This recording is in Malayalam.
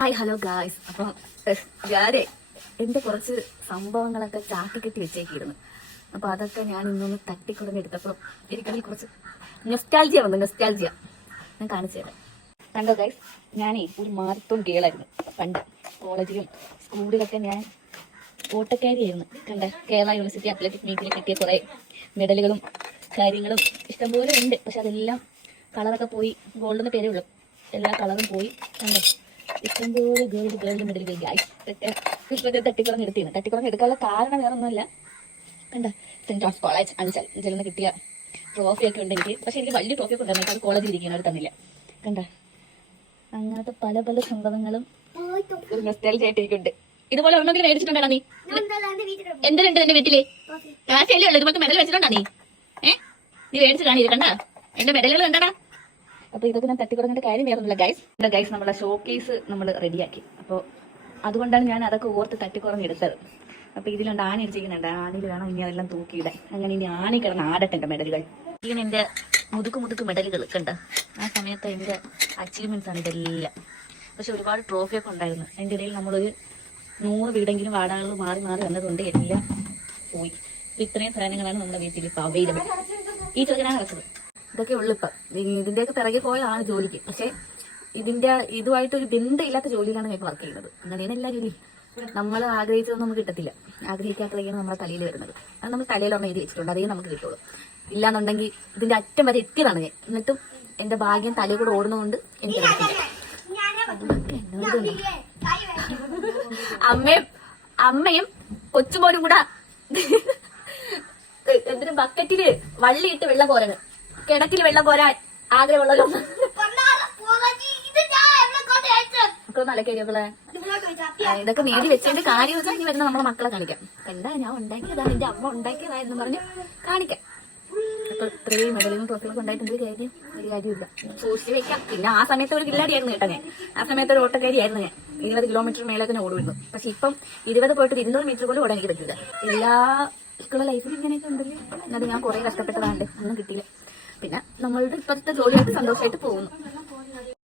Hi hello guys. അപ്പം ഞാനേ എന്റെ കുറച്ച് സംഭവങ്ങളൊക്കെ ചാക്കി കെട്ടി വെച്ചേക്കിയിരുന്നു. അപ്പൊ അതൊക്കെ ഞാൻ ഇന്നൊന്ന് തട്ടിക്കുടഞ്ഞെടുത്തപ്പോ എനിക്കതിൽ കുറച്ച് നെസ്റ്റാൾജിയ വന്നു. നെസ്റ്റാൾജിയ ഞാൻ കാണിച്ചു തരാം. കണ്ടോ ഗൈസ്, ഞാനേ ഒരു മാരത്തോൺ ഗേളായിരുന്നു പണ്ട്. കോളേജിലും സ്കൂളിലൊക്കെ ഞാൻ ഓട്ടക്കാരിയായിരുന്നു. കണ്ട, കേരള യൂണിവേഴ്സിറ്റി അത്ലറ്റിക് മീറ്റിൽ കിട്ടിയ കുറെ മെഡലുകളും കാര്യങ്ങളും ഇഷ്ടംപോലെ ഉണ്ട്. പക്ഷെ അതെല്ലാം കളറൊക്കെ പോയി. ഗോൾഡിന്റെ പേരേ ഉള്ളൂ, എല്ലാ കളറും പോയി. കണ്ടോ, ഇഷ്ടംപോലെ ഗോൾഡ് മെഡലുകൾ ഗൈസ്. ഇതൊക്കെ തട്ടിക്കുറഞ്ഞ് എടുക്കാനുള്ള കാരണം വേറെ ഒന്നുമല്ല. കണ്ട, സെന്റ് ജോൺസ് കോളേജ് അഞ്ചൽ നിന്ന് കിട്ടിയ ട്രോഫിയൊക്കെ ഉണ്ട് എനിക്ക്. പക്ഷെ എനിക്ക് വലിയ ട്രോഫിയൊക്കെ ഉണ്ടായിരുന്നു, അത് കോളേജിൽ ഇരിക്കുന്ന അവർ തന്നില്ല. കണ്ട, അങ്ങനത്തെ പല പല സംഭവങ്ങളും ഒരു നെസ്റ്റാൾജിയ ആയിട്ടിരിക്കുന്നുണ്ട്. ഇതുപോലെ ഒന്നെങ്കിലും മേടിച്ചിട്ടുണ്ടാ നീ? എന്തിനുണ്ട് എന്റെ വീട്ടില്? കാശല്ലേ ഉള്ളു, ഇതുപോലത്തെ മെഡൽ വെച്ചിട്ടുണ്ടാ നീ? നീ മേടിച്ച് കാണില്ല. കണ്ട, എന്റെ മെഡലുകൾ കണ്ടാടാ. അപ്പൊ ഇതൊക്കെ ഞാൻ തട്ടിക്കുറങ്ങേണ്ട കാര്യം വേറൊന്നുമില്ല ഗൈസ്. നമ്മളെ ഷോക്കേസ് നമ്മൾ റെഡിയാക്കി. അപ്പോൾ അതുകൊണ്ടാണ് ഞാൻ അതൊക്കെ ഓർത്ത് തട്ടിക്കുറഞ്ഞെടുത്തത്. അപ്പൊ ഇതിലുണ്ട് ആണി അടിച്ചിരിക്കുന്നുണ്ട്. ആണിയിൽ വേണം ഇനി അതെല്ലാം തൂക്കിയിടാൻ. അങ്ങനെ ഇനി ആണി കിടന്ന് ആടട്ടെ എന്റെ മെഡലുകൾ. ഇങ്ങനെ എന്റെ മുതുക്ക് മെഡലുകൾ കണ്ട. ആ സമയത്ത് എന്റെ അച്ചീവ്മെന്റ്സ് ആണ് ഇതെല്ലാം. പക്ഷെ ഒരുപാട് ട്രോഫിയൊക്കെ ഉണ്ടായിരുന്നു. അതിന്റെ ഇടയിൽ നമ്മളൊരു 100 വീടെങ്കിലും വാടകകൾ മാറി വന്നതുകൊണ്ട് എല്ലാം പോയി. ഇത്രയും സാധനങ്ങളാണ് നമ്മുടെ വീട്ടിൽ ഇപ്പൊ അവൈലബിൾ. ഈ ചെറുക്കനാണ് നടക്കുന്നത്. ഇതൊക്കെ ഉള്ളു ഇപ്പം. ഇതിന്റെയൊക്കെ പിറകെ പോയതാണ് ജോലിക്ക്. പക്ഷെ ഇതുമായിട്ടൊരു ബന്ധമില്ലാത്ത ജോലിയിലാണ് ഞാൻ വർക്ക് ചെയ്യുന്നത്. അങ്ങനെയാണ് എല്ലാ ജോലിയും. നമ്മൾ ആഗ്രഹിച്ചതൊന്നും നമുക്ക് കിട്ടത്തില്ല. ആഗ്രഹിക്കാത്തതാണ് നമ്മുടെ തലയിൽ വരുന്നത്. അത് നമ്മൾ തലയിലൊന്നും എഴുതി വെച്ചിട്ടുണ്ട്, അതേ നമുക്ക് കിട്ടുള്ളൂ. ഇല്ലാന്നുണ്ടെങ്കിൽ ഇതിന്റെ അറ്റം വരെ എത്തിയതാണ് ഞാൻ. എന്നിട്ടും എന്റെ ഭാഗ്യം തലയിൽ കൂടെ ഓടുന്നതുകൊണ്ട് എനിക്ക് അമ്മയും കൊച്ചുമോനും കൂടെ എന്തിനും ബക്കറ്റില് വള്ളിയിട്ട് വെള്ളം കോരാണ്. കിണറ്റിൽ വെള്ളം കോരാൻ ആഗ്രഹമുള്ളല്ലോ. ഇതൊക്കെ നേടി വെച്ചതിന്റെ കാര്യം വെച്ചാൽ ഇനി വരുന്ന നമ്മളെ മക്കളെ കാണിക്കാം. എന്താ ഞാൻ ഉണ്ടാക്കിയതാണ്, എന്റെ അമ്മ ഉണ്ടാക്കിയതായെന്ന് പറഞ്ഞ് കാണിക്കാം. അപ്പൊ ഇത്രയും മെഡലും ട്രോഫികളൊക്കെ ഉണ്ടായിട്ട് ഒരു കാര്യമില്ല. സൂക്ഷിച്ച് വെക്കാം. പിന്നെ ആ സമയത്ത് ഒരു കില്ലാടിയായിരുന്നു കേട്ടോ ഞാൻ. ആ സമയത്ത് ഒരു ഓട്ടക്കാരിയായിരുന്നു ഞാൻ. 20 കിലോമീറ്റർ മേലൊക്കെ ഞാൻ ഓടുന്നു. പക്ഷെ ഇപ്പം 20 പോയിട്ട് 200 മീറ്റർ പോലും ഓടാൻ എനിക്ക് പറ്റില്ല. എല്ലാ ഇഷ്ടമുള്ള ലൈഫിൽ ഇങ്ങനെയൊക്കെ ഉണ്ടല്ലേ. അത് ഞാൻ കുറെ കഷ്ടപ്പെട്ടതാണ്ട് ഒന്നും കിട്ടിയില്ല. പിന്നെ നമ്മളുടെ ഇപ്പോഴത്തെ ജോലിയായിട്ട് സന്തോഷമായിട്ട് പോകുന്നു.